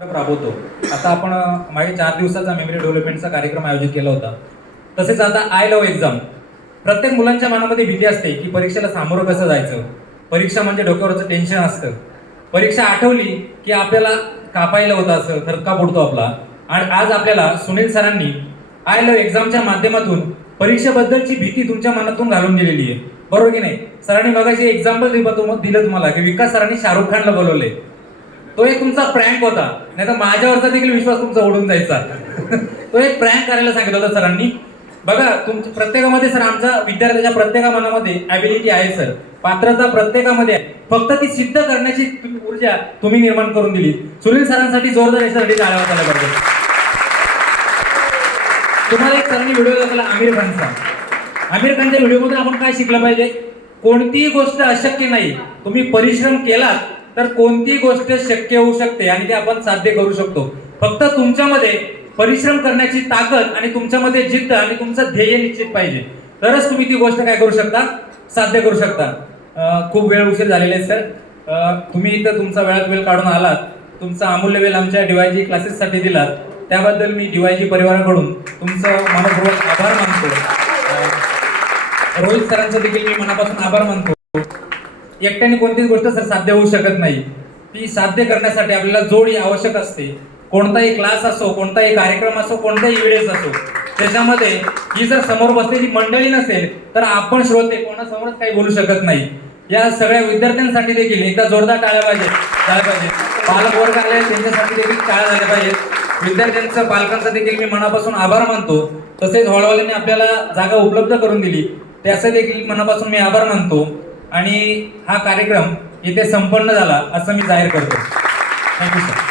राबवतो. आता आपण मागे 4 दिवसाचा मेमरी डेव्हलपमेंटचा कार्यक्रम आयोजित केला होता. तसेच आता आय लव्ह एक्झाम. प्रत्येक मुलांच्या मनामध्ये भीती असते की परीक्षेला सामोरं कसं जायचं. परीक्षा म्हणजे डोक्यावरचं टेन्शन असतं. परीक्षा आठवली की आपल्याला कापायला होतं, असं थरका पडतो आपला. आणि आज आपल्याला सुनील सरांनी आय लव्ह एक्झामच्या माध्यमातून परीक्षेबद्दलची भीती तुमच्या मनातून घालून दिलेली आहे, बरोबर की नाही. सरांनी मगाशी एक्झाम्पल दिलं तुम्हाला की विकास सरांनी शाहरुख खानला बोलवले. तो एक तुमचा प्रँक होता, नाही तर माझ्यावरचा देखील विश्वास तुमचा उडून जायचा. तो एक प्रँक करायला सांगितलं होतं सरांनी. बघा, तुमच्या प्रत्येकामध्ये सर, आमच्या विद्यार्थ्याच्या प्रत्येका मनामध्ये ॲबिलिटी आहे सर, पात्रता प्रत्येकामध्ये आहे. फक्त ती सिद्ध करण्याची ऊर्जा तुम्ही निर्माण करून दिली. सुनील सरांसाठी जोरदार याच्यासाठी टाळ्या वाजायला पाहिजे. तुम्हाला एक सरांनी व्हिडिओ दाखवला आमिर खानचा. आमिर खानच्या व्हिडिओमधून आपण काय शिकलं पाहिजे? कोणतीही गोष्ट अशक्य नाही, तुम्ही परिश्रम केलात तर कोणतीही गोष्ट शक्य होऊ शकते आणि ते आपण साध्य करू शकतो. फक्त तुमच्यामध्ये परिश्रम करण्याची ताकद आणि तुमच्यामध्ये जिद्द आणि तुमचं ध्येय निश्चित पाहिजे, तरच तुम्ही ती गोष्ट काय करू शकता, साध्य करू शकता. खूप वेळ उशीर झालेला आहे सर. तुम्ही इथं तुमचा वेळात वेळ काढून आलात, तुमचा अमूल्य वेळ आमच्या DYG क्लासेससाठी दिलात, त्याबद्दल मी DYG परिवाराकडून तुमचं मनपूर्वक आभार मानतो. रोहित सरांचं देखील मी मनापासून आभार मानतो. एकट्याने कोणतीच गोष्ट सर साध्य होऊ शकत नाही. ती साध्य करण्यासाठी आपल्याला जोडी आवश्यक असते. कोणताही क्लास असो, कोणताही कार्यक्रम असो, कोणताही व्हिडिओ असो, त्याच्यामध्ये ही जर समोर बसलेली मंडळी नसेल तर आपण श्रोते कोणासमोरच काही बोलू शकत नाही. या सगळ्या विद्यार्थ्यांसाठी देखील एकदा जोरदार टाळ्या पाहिजे. पालक वर्ग आले, त्यांच्यासाठी देखील टाळ्या झाल्या पाहिजेत. विद्यार्थ्यांचं, पालकांचा देखील मी मनापासून आभार मानतो. तसेच हॉलवाल्यांनी आपल्याला जागा उपलब्ध करून दिली, त्याचं देखील मनापासून मी आभार मानतो. आणि हा कार्यक्रम इथे संपन्न झाला असं मी जाहीर करतो. Thank you sir.